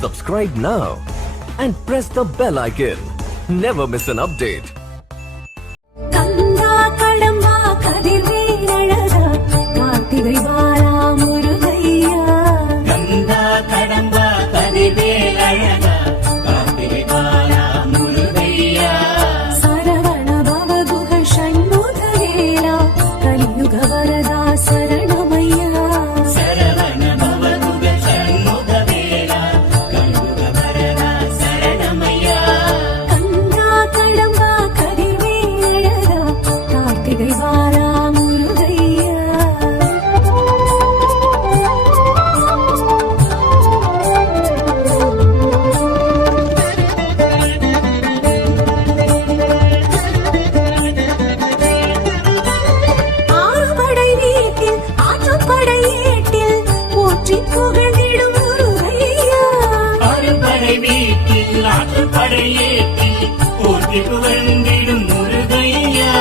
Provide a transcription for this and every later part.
Subscribe now and press the bell icon. Never miss an update. கந்தா கடம்பா கதிர்வேலழகா கார்த்திகை வாரா முருகையா. கந்தா கடம்பா கதிர்வேலழகா கார்த்திகை வாரா முருகையா. சரவண பவகுஹ ஷண்முகவேலா கலியுக வரதா சரணமையா. சரவண பவகுஹ ஷண்முகவேலா கலியுக வரதா சரணமையா. கந்தா கடம்பா கதிர்வேலழகா கார்த்திகை வாரா முருகையா. ஆறுபடை வீட்டில் ஆற்றுப்படை ஏட்டில் போற்றி புகழ்ந்திடும் முருகையா. அறுபடை வீட்டில் ஆற்றுப்படை ஏற்றில் போற்றி புகழ்ந்திடும் முருகையா.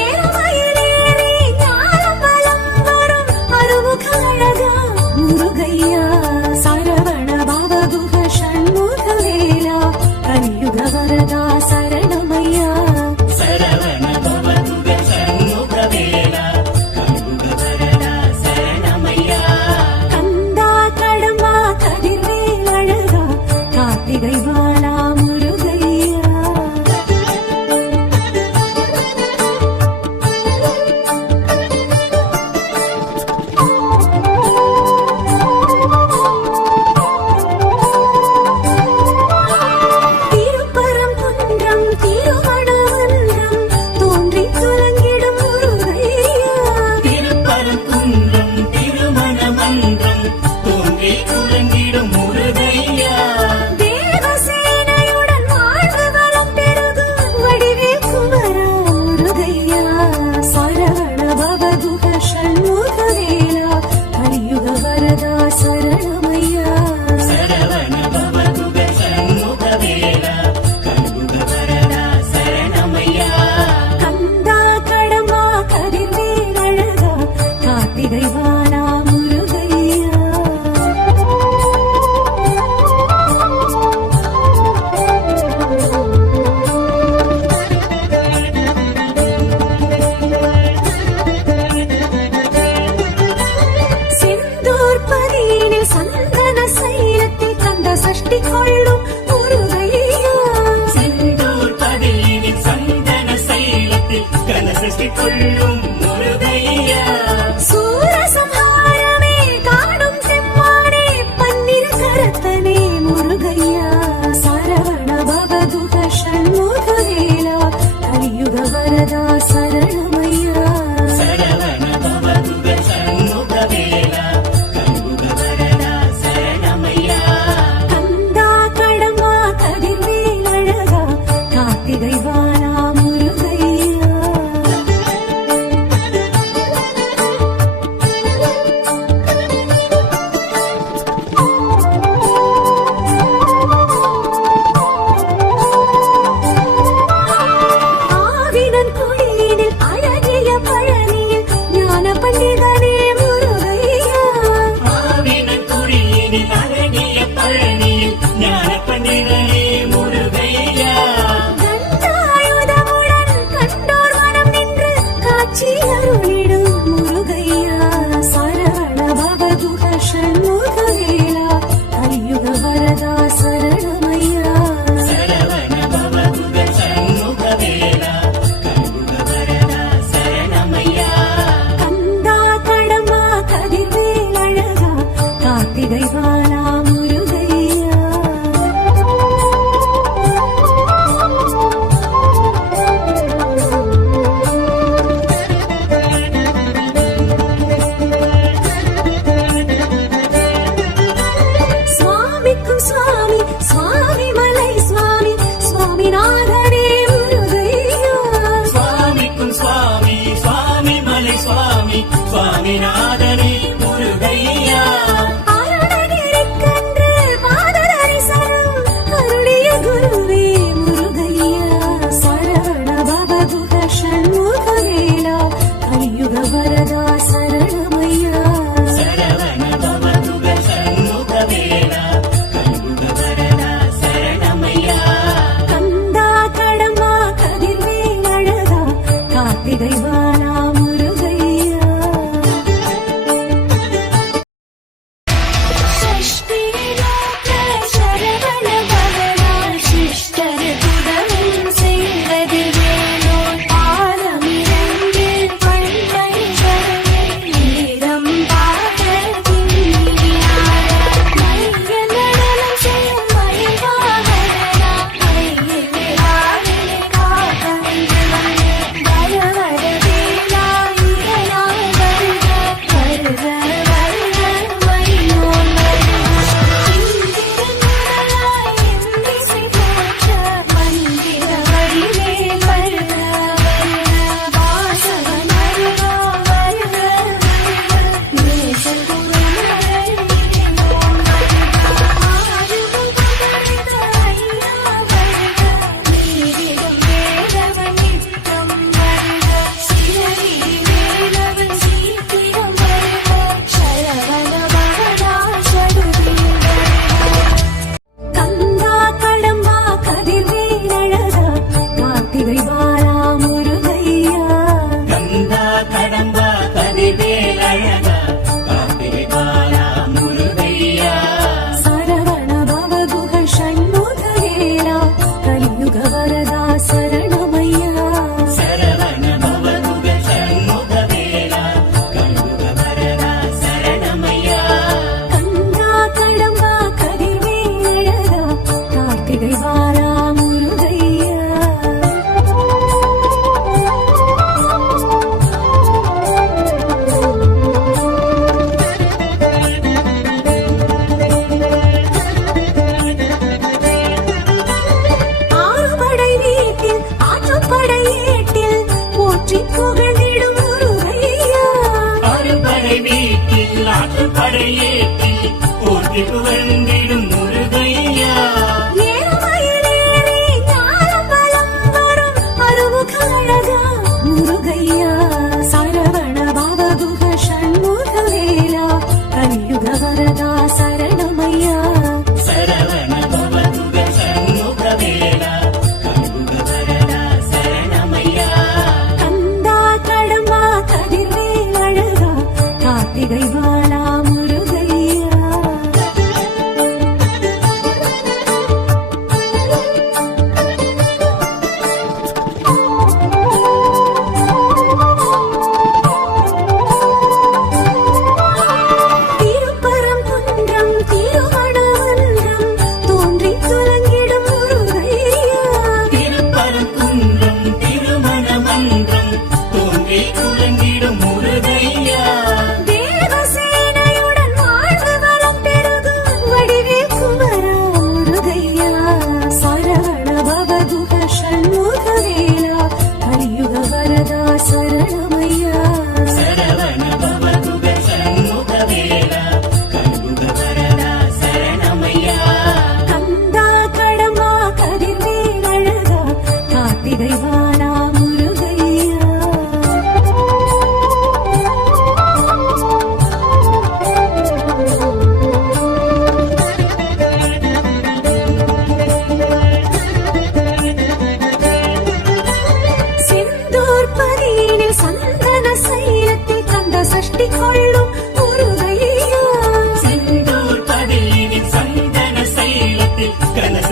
ஏறுமயிலேறி ஞானம் வலம் வரும் அருமுக அழகா முருகையா. சரவண பவகுஹ ஷண்முகவேலா கலியுக வரதா சரணமையா. சரவண பவகுஹ ஷண்முகவேலா கலியுக வரதா சரணமையா. கந்தா கடம்பா கதிர்வேலழகா கார்த்திகை வாழா முருகையா. திருப்பரங்குன்றம் திருமணவன்றம் தோன்றித் துலங்கிடும் முருகையா. திருப்பரங்குன்றம் திருமணமன்றம் தோன்றி துலங்கிடும் முருகையா. தேவசேனையுடன் வாழ்வு வளம் பெருகும் வடிவேல் குமரா முருகையா. சரவண பவகுஹ ஷண்முகவேலா கலியுக வரதா சரணமையா. சரவண பவகுஹ ஷண்முகவேலா கலியுக வரதா சரணமையா. கந்தா கடம்பா கதிர்வேலழகா கார்த்திகை வாழா முருகையா. செந்தூர் பதியினில் சந்தன சைலத்தில் கந்த சஷ்டி கொள்ளும் முருகையா. செந்தூர் பதியினில் சந்தன சைலத்தில் கனசஷ்டி கொள்ளும் முருகையா. சூரசம்ஹாரமே காணும் செம்மானே பன்னிரு கரத்தனே முருகையா. சரவண பவகுஹ ஷண்முகவேலா கலியுக வரதா சரணமையா. சரவண பவகுஹ ஷண்முகவேலா கலியுக வரதா சரணமையா. கந்தா கடம்பா கதிர்வேலழகா கார்த்திகை வாழா முருகையா.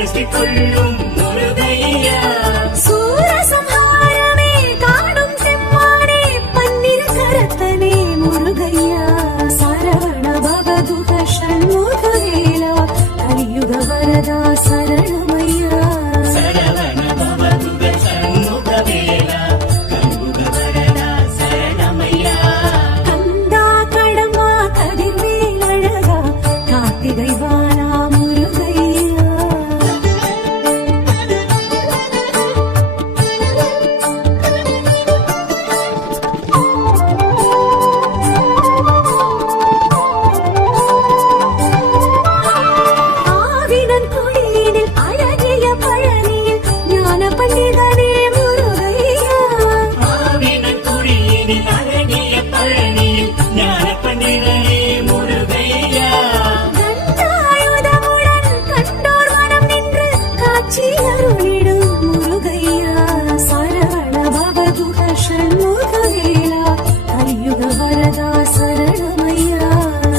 சஷ்டி கொள்ளும் முருகையா சூரசம்ஹாரமே காணும் செம்மானே பன்னிரு கரத்தனே முருகையா சரவண பவதுக ஷண்முகவேலா கலியுக வரதா சரணமையா சரவண பவதுக சண்முகவேலா கலியுக வரதா சரணமையா கந்தா கடம்பா கதிர்வேல் அழகா கார்த்திகை வாரா முருகையா ஆவினன் குடியினில் அழகிய பழனியில் ஞான பண்டிதனே முருகையா ஆவினன் குடியினில் அழகிய பழனியில் ஞான பண்டிதனே முருகையா கண்டாயுதமுடன் கண்டோர் மனம் நின்று காட்சி அருளிடும் முருகையா சரவண பவதுக ஷண்முகவேலா கலியுக வரதா சரணமையா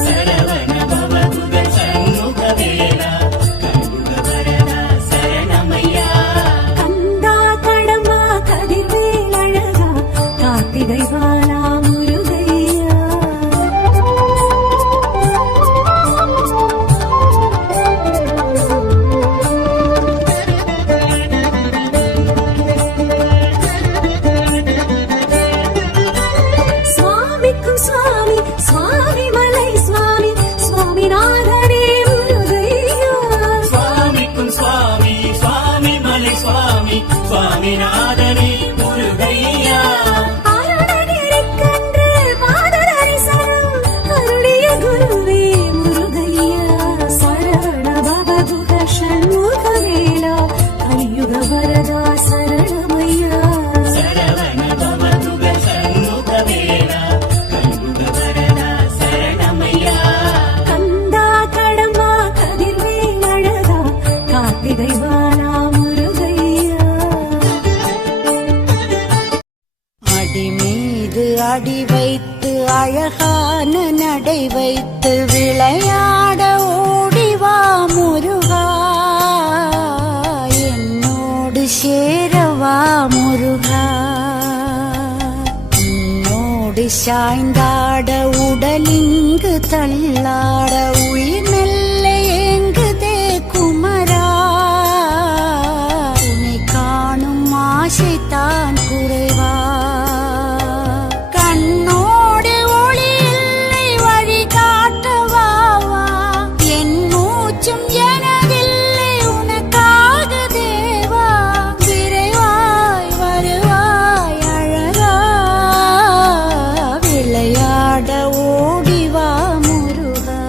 சரவண பவதுக சண்முகவேலா கலியுக வரதா சரணமையா கந்தா கடம்பா கதிர்வேல் அழகா கார்த்திகை வாரா முருகையா சுவாமிக்கும் சுவாமி சுவாமி மலை சுவாமி சுவாமிநாதனே முருகையா சுவாமிக்கும் சுவாமி சுவாமி மலை சுவாமி சுவாமிநாதனே முருகையா அருணகிரிக்கன்று பாத தரிசனம் அருளிய குருவே முருகையா சரவண பவதுக ஷண்முகவேலா கலியுக வரதா சரணமையா சரவண பவதுக சண்முகவேலா கலியுக வரதா சரணமையா கந்தா கடம்பா கதிர்வேல் அழகா கார்த்திகை வாரா முருகையா அடி மீது அடி வைத்து அழகான நடை வைத்து விளையாட ஓடிவா முருகா என்னோடு சேரவா முருகா உன்னோடு சாய்ந்தாட உடலிங்கு தள்ளாட உயிர் மெல்ல ஏங்குதே குமரா உன்னை காணும் ஆசைத்தான் குறைவா கண்ணோடு ஒளி இல்லை வழி காட்டவா என் மூச்சும் எனதில்லை உனக்காக தேவா விரைவாய் வருவாய் அழகா விளையாட ஓடிவா முருகா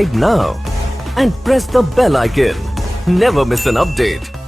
subscribe now and press the bell icon. Never miss an update.